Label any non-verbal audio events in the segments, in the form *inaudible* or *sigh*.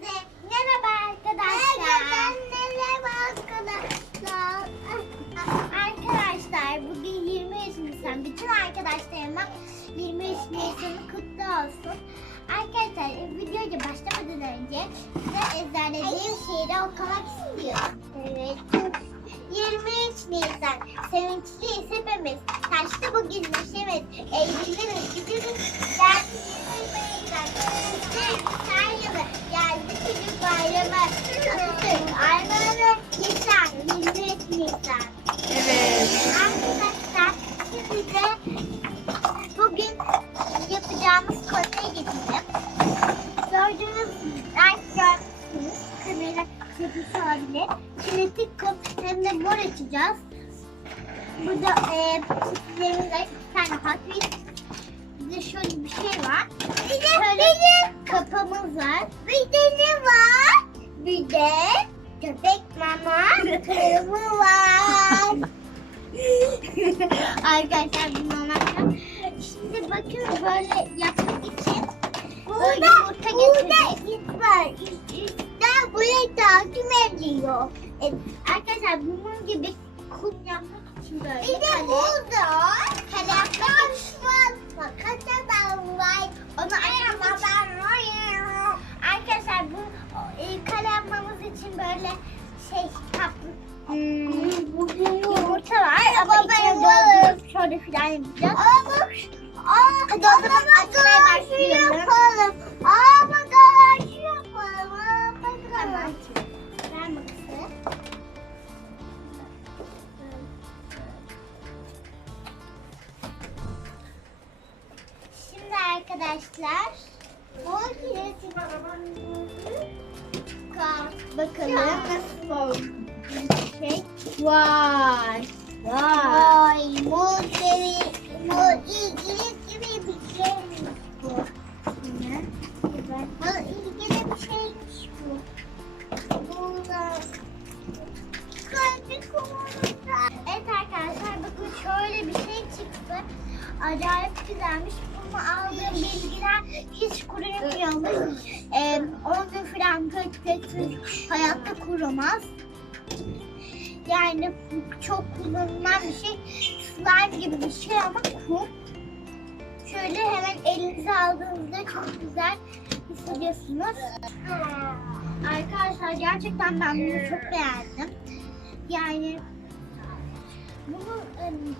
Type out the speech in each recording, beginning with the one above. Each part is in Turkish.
Hepinize merhaba arkadaşlar. Merhaba arkadaşlar. Arkadaşlar bugün 23 Nisan. Bütün arkadaşlarıma 23 Nisan'ı kutlu olsun. Arkadaşlar videoya başlamadan önce size ezberlediğim şiiri okumak istiyorum. Evet. 23 Nisan. Sevinçliyiz hepimiz. Taştı bugün neşemiz. Eğleniriz, gidiyoruz. E, çiftlerimizde iki tane Hot Wheels. Bir de şöyle bir şey var. Bir de şöyle kapımız var. Bir de ne var? Bir de köpek mama kırımı var. *laughs* Arkadaşlar bu normalde. Şimdi bakın böyle yapmak için yumurta burada ip var. Üstten burayı takip ediyor. Evet, arkadaşlar bunun gibi kum yapmak için böyle. Bir de burada kale yapmak için. Makaslar var. Onu Arkadaşlar bu e, kale yapmamız için böyle şey kaplı yumurta var ama içine doldurup şöyle filan yapacağız. Hadi o zaman açmaya başlayalım. Aa bagaj arkadaşlar bu Bakalım nasıl. Vay. Vay. Slime gibi bir şey ama kum. Şöyle hemen elinize aldığınızda çok güzel hissediyorsunuz. Arkadaşlar gerçekten ben bunu çok beğendim. Yani bunu ım,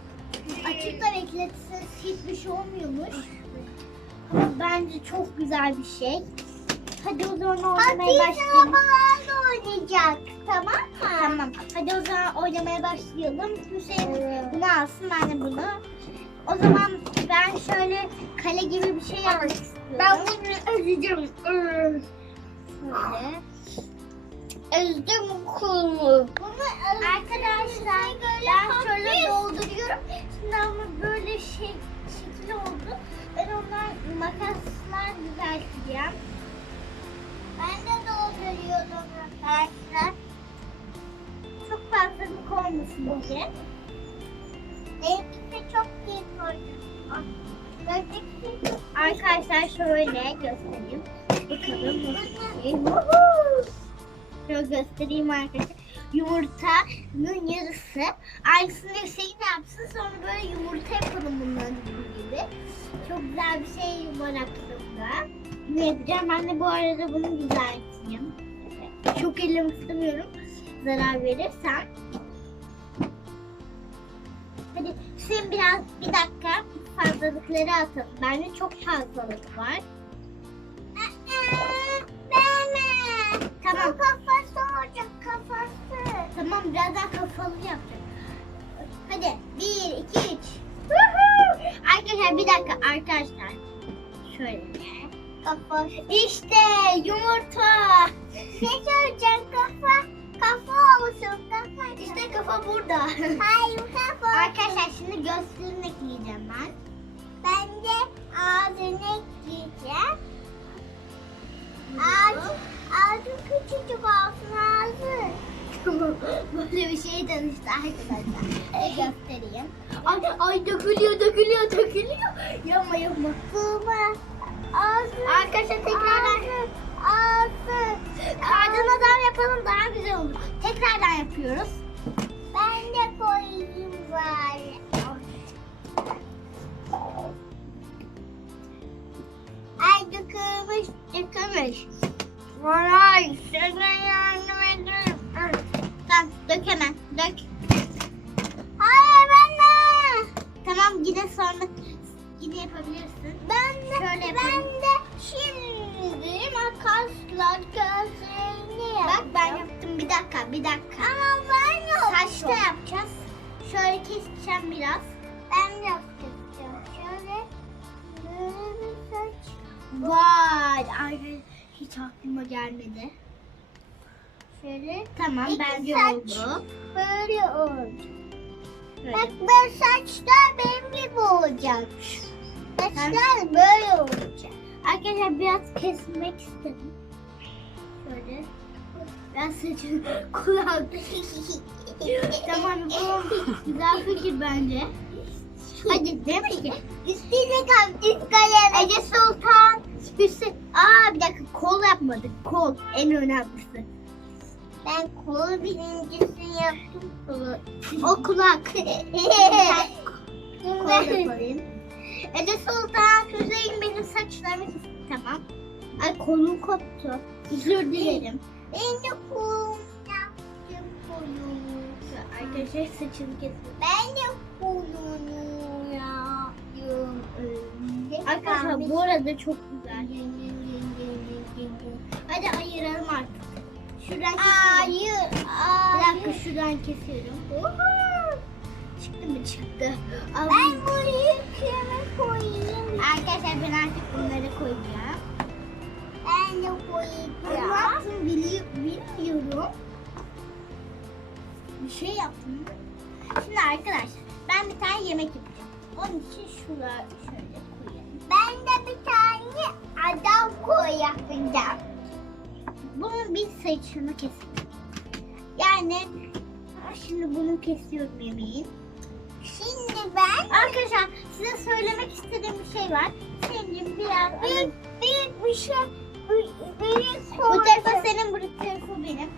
açıkta bekletseniz hiçbir şey olmuyormuş. Ama bence çok güzel bir şey. Hadi o zaman oynamaya başlayalım. oynayacak. Tamam mı? Tamam. Hadi o zaman oynamaya başlayalım. Hüseyin bunu alsın ben de bunu. O zaman ben şöyle kale gibi bir şey yapmak istiyorum. Ben bunu özleyeceğim. Şöyle. Ezdim kolumu. Bunu arkadaşlar ben şöyle dolduruyorum. Şimdi ama böyle şey şekil oldu. Ben ondan makaslar düzelteceğim. Ben de dolduruyorum arkadaşlar. Çok fazla bir olmasın bugün. Benimkisi çok iyi koydum. Arkadaşlar şöyle göstereyim. Bakalım nasıl şey. Şöyle göstereyim arkadaşlar. Yumurtanın yarısı. Aynısını Hüseyin yapsın. Sonra böyle yumurta yapalım bunların gibi. Çok güzel bir şey var aklımda. Ne yapacağım? Ben de bu arada bunu düzelteyim. Çok elim ısıtamıyorum. Zarar verirsen. Hadi Hüseyin biraz bir dakika fazlalıkları atalım. Bende çok fazlalık var. Meme. Tamam. Kafası olacak kafası. Tamam biraz daha kafalı yapacağım. Hadi bir, iki, üç. Arkadaşlar bir dakika arkadaşlar. Şöyle. Kafa. İşte yumurta. Ne söyleyeceğim kafa? Kafa olsun kafa. İşte kafa burada. Hayır kafa. Arkadaşlar şimdi gözlerini ekleyeceğim ben. Ben de ağzını ekleyeceğim. Ağzı, ağzı küçücük olsun ağzı. *laughs* Böyle bir şey tanıştı arkadaşlar. Göstereyim. Ay, ay dökülüyor, dökülüyor, dökülüyor. Yapma yapma. Kıma. Ağzı. Arkadaşlar tekrar. Ağzı. Ağzı. oldu. Tekrardan yapıyoruz. Ben de koyayım bari. Ay dökülmüş, dökülmüş. Vay, sana yardım ederim. Tamam, dök hemen, hiç aklıma gelmedi. Şöyle. Tamam, İki bence saç. oldu. Böyle oldu. Böyle. Bak ben saçlar benim gibi olacak. Saçlar böyle olacak. Arkadaşlar biraz kesmek istedim. Şöyle. Biraz saçım *laughs* kulak. *laughs* tamam bu güzel fikir bence. Hadi demiş ki Üstüne yapmadık. Kol en önemlisi. Ben kolu birincisini yaptım. Kolu. O kulak. *laughs* kol yapayım. Ece Sultan Hüseyin benim saçlarımı kesti. Tamam. Ay kolum koptu. Özür dilerim. Ben de kolum yaptım kolumu. Arkadaşlar saçını kestim. Ben de kolumu yaptım. Arkadaşlar bu arada çok güzel. Hadi ayıralım artık. Şuradan kesiyorum. Hayır. Bir Hayır. dakika şuradan kesiyorum. Çıktı mı çıktı. Al. Ben buraya kremi koyayım. Arkadaşlar ben artık bunları koyacağım. Ben de Ne koyacağım. yaptım bili bilmiyorum. Bir şey yaptım. Şimdi arkadaşlar ben bir tane yemek yapacağım. Onun için şuraya şöyle koyayım. Ben de bir tane adam koyacağım. Bunun bir saçını kesin. Yani şimdi bunu kesiyorum yemeğin. Şimdi ben Arkadaşlar size söylemek istediğim bir şey var. Senin biraz büyük, büyük bir şey büyük, büyük bu tarafa senin bu tarafa benim.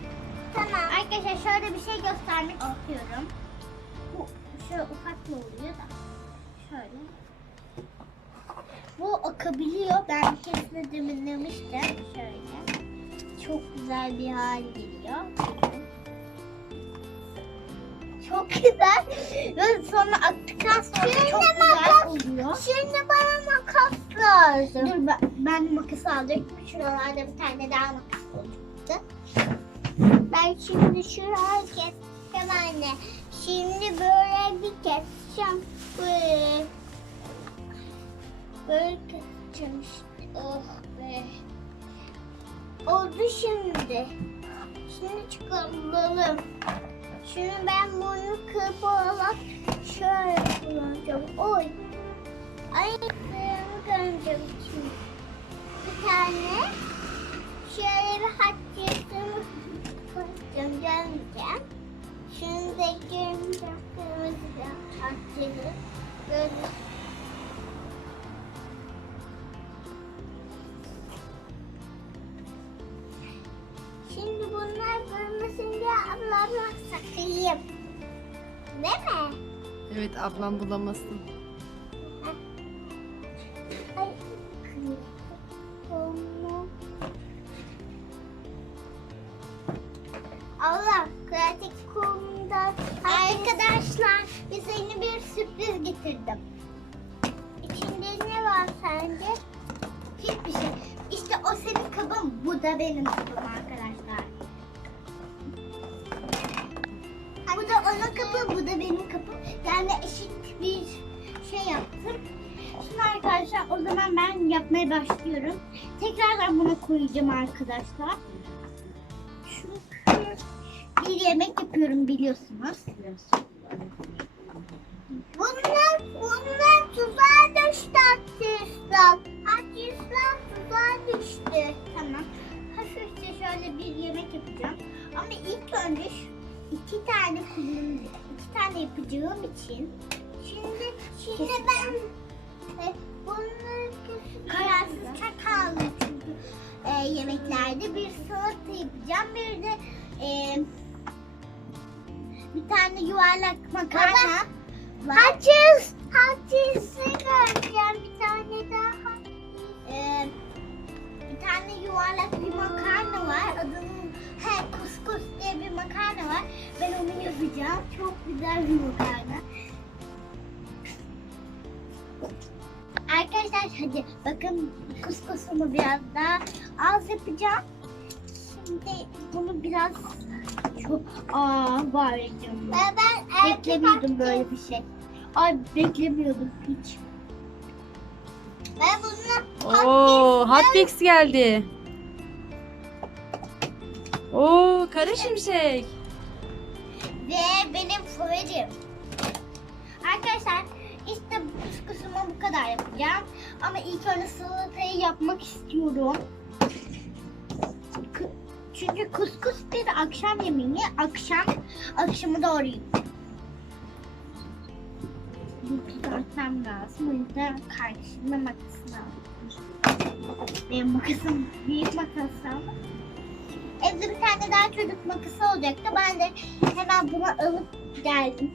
Tamam. Arkadaşlar şöyle bir şey göstermek istiyorum. Bu şöyle ufak mı oluyor da. Şöyle. Bu akabiliyor. Ben keresinde demiştim. Şöyle. Çok güzel bir hal geliyor. Çok güzel. Ve sonra aktıktan sonra Şimdi çok güzel makas- oluyor. Şimdi bana makas lazım. Dur ben, ben makas alacaktım. Şuralarda bir tane daha makas olacaktı. Ben şimdi şurayı keseceğim anne. Şimdi böyle bir keseceğim. Böyle. Böyle keseceğim işte. Oh be. Oldu şimdi. Şimdi çıkaralım. Şimdi ben bunu kırp şöyle kullanacağım. Oy. Ay kırmızı göreceğim şimdi. Bir tane şöyle bir hat yazımı koyacağım görmeyeceğim. Şunu da görmeyeceğim. Kırmızı da hat yazı. Böyle görmesin diye ablamla saklayayım. Değil mi? Evet ablam bulamasın. Ay. Allah pratik kumda Arkadaşlar bize yeni bir sürpriz getirdim. içinde ne var sence? Hiçbir şey. İşte o senin kabın, bu da benim kabım arkadaşlar. Onun kapı, bu da benim kapım. Yani eşit bir şey yaptım. Şimdi arkadaşlar o zaman ben yapmaya başlıyorum. Tekrardan buna koyacağım arkadaşlar. Çünkü bir yemek yapıyorum biliyorsunuz. Bunlar, bunlar tuzağa düştü Atislan. Atislan tuzağa düştü. Tamam. Hafifçe şöyle bir yemek yapacağım. Ama ilk önce şu iki tane kullanacağım. iki tane yapacağım için Şimdi, şimdi Keseceğim. ben e, bunları kararsız çok kaldı çünkü e, yemeklerde bir salata yapacağım. Bir de Ee, bir tane yuvarlak makarna var. Haçız. Haçızı biraz çok aa. Ve ben erkek Beklemiyordum böyle bir şey. Ay beklemiyordum hiç. Ben bunu Oo, Hotfix geldi. Oo, kara şimşek. Ve benim favorim. Arkadaşlar işte kuskusumu bu kadar yapacağım. Ama ilk önce salatayı yapmak istiyorum. Çünkü kuskus bir akşam yemeği. Akşam, akşamı doğru yiyeyim. Bu kızartmam lazım. O yüzden kardeşime makasını aldım. Benim makasım büyük makas aldım. Evde bir tane daha çocuk makası olacaktı. Ben de hemen bunu alıp geldim.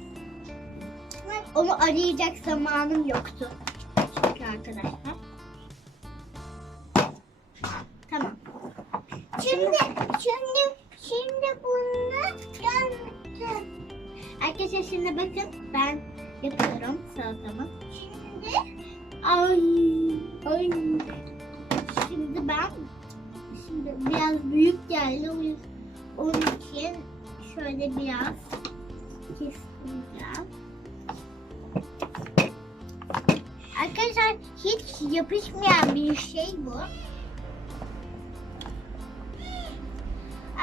Onu arayacak zamanım yoktu. Çünkü arkadaşlar. Şimdi şimdi şimdi bunu gördüm. Arkadaşlar şimdi bakın ben yapıyorum salatamı. Şimdi ay ay şimdi ben şimdi biraz büyük geldi onun için şöyle biraz kestireceğim. Arkadaşlar hiç yapışmayan bir şey bu.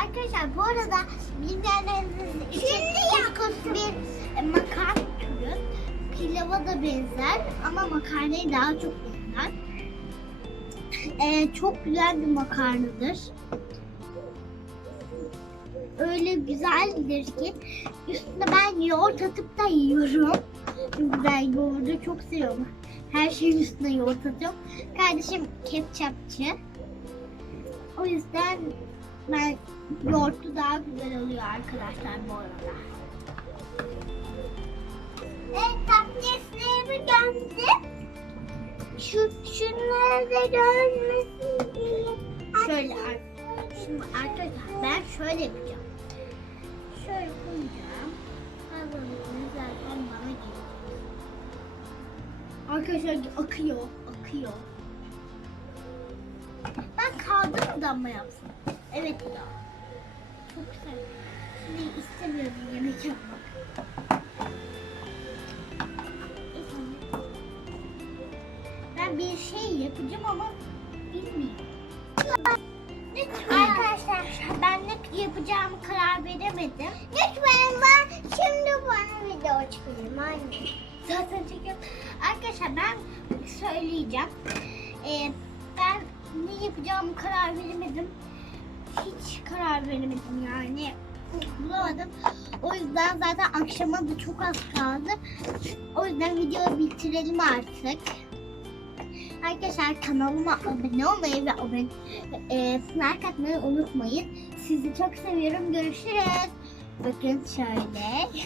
Arkadaşlar bu arada bilmeyenleriniz için kuskus bir e, makarna türü. Pilava da benzer ama makarnaya daha çok benzer. E, çok güzel bir makarnadır. Öyle güzeldir ki üstüne ben yoğurt atıp da yiyorum. Çünkü ben yoğurdu çok seviyorum. Her şeyin üstüne yoğurt atıyorum. Kardeşim ketçapçı. O yüzden ben yoğurtlu daha güzel oluyor arkadaşlar bu arada. Evet tatlısını gördüm. Şu şunları da görmesin diye. Şöyle şimdi arkadaşlar ben şöyle yapacağım. Şöyle koyacağım. Hazırlıklı zaten bana geliyor. Arkadaşlar akıyor, akıyor. Ben kaldırmadan mı yapsam? Evet ya. Çok güzel. Şimdi istemiyorum yemek yapmak. Ben bir şey yapacağım ama bilmiyorum. Arkadaşlar ben ne yapacağımı karar veremedim. Lütfen ben şimdi bana video çıkayım anne. Zaten çekiyorum. Arkadaşlar ben söyleyeceğim. Ee, ben ne yapacağımı karar veremedim. Hiç karar veremedim yani. Bulamadım. O yüzden zaten akşama da çok az kaldı. O yüzden videoyu bitirelim artık. Arkadaşlar kanalıma abone olmayı ve abone e, like atmayı unutmayın. Sizi çok seviyorum. Görüşürüz. Bakın şöyle. *laughs*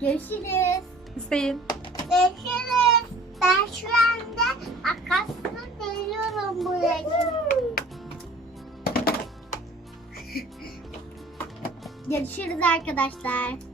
Görüşürüz. İsteyin. Görüşürüz. Ben şu anda akaslı deliyorum burayı. Görüşürüz arkadaşlar.